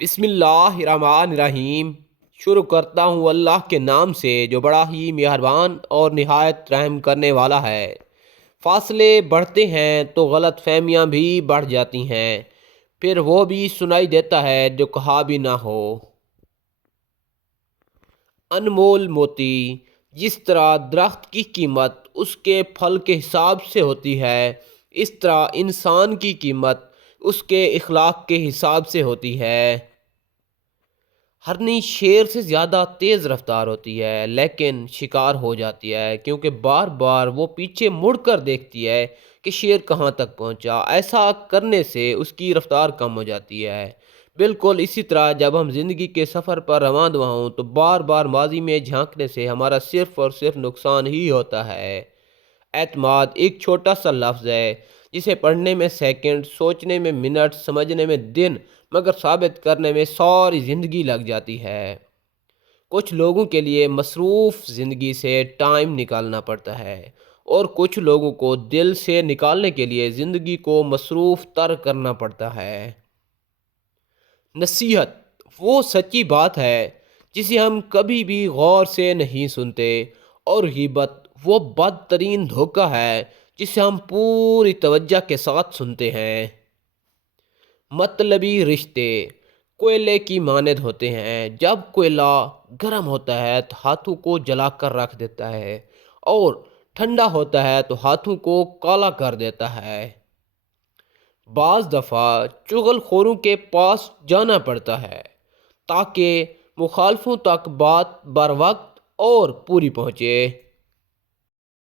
بسم اللہ الرحمن الرحیم۔ شروع کرتا ہوں اللہ کے نام سے جو بڑا ہی مہربان اور نہایت رحم کرنے والا ہے۔ فاصلے بڑھتے ہیں تو غلط فہمیاں بھی بڑھ جاتی ہیں، پھر وہ بھی سنائی دیتا ہے جو کہا بھی نہ ہو۔ انمول موتی، جس طرح درخت کی قیمت اس کے پھل کے حساب سے ہوتی ہے، اس طرح انسان کی قیمت اس کے اخلاق کے حساب سے ہوتی ہے۔ ہرنی شیر سے زیادہ تیز رفتار ہوتی ہے لیکن شکار ہو جاتی ہے، کیونکہ بار بار وہ پیچھے مڑ کر دیکھتی ہے کہ شیر کہاں تک پہنچا۔ ایسا کرنے سے اس کی رفتار کم ہو جاتی ہے۔ بالکل اسی طرح جب ہم زندگی کے سفر پر رواں دواں ہوں تو بار بار ماضی میں جھانکنے سے ہمارا صرف اور صرف نقصان ہی ہوتا ہے۔ اعتماد ایک چھوٹا سا لفظ ہے جسے پڑھنے میں سیکنڈ، سوچنے میں منٹ، سمجھنے میں دن، مگر ثابت کرنے میں ساری زندگی لگ جاتی ہے۔ کچھ لوگوں کے لیے مصروف زندگی سے ٹائم نکالنا پڑتا ہے، اور کچھ لوگوں کو دل سے نکالنے کے لیے زندگی کو مصروف تر کرنا پڑتا ہے۔ نصیحت وہ سچی بات ہے جسے ہم کبھی بھی غور سے نہیں سنتے، اور غیبت وہ بدترین دھوکہ ہے جسے ہم پوری توجہ کے ساتھ سنتے ہیں۔ مطلبی رشتے کوئلے کی مانند ہوتے ہیں۔ جب کوئلہ گرم ہوتا ہے تو ہاتھوں کو جلا کر رکھ دیتا ہے، اور ٹھنڈا ہوتا ہے تو ہاتھوں کو کالا کر دیتا ہے۔ بعض دفعہ چغل خوروں کے پاس جانا پڑتا ہے تاکہ مخالفوں تک بات بر وقت اور پوری پہنچے۔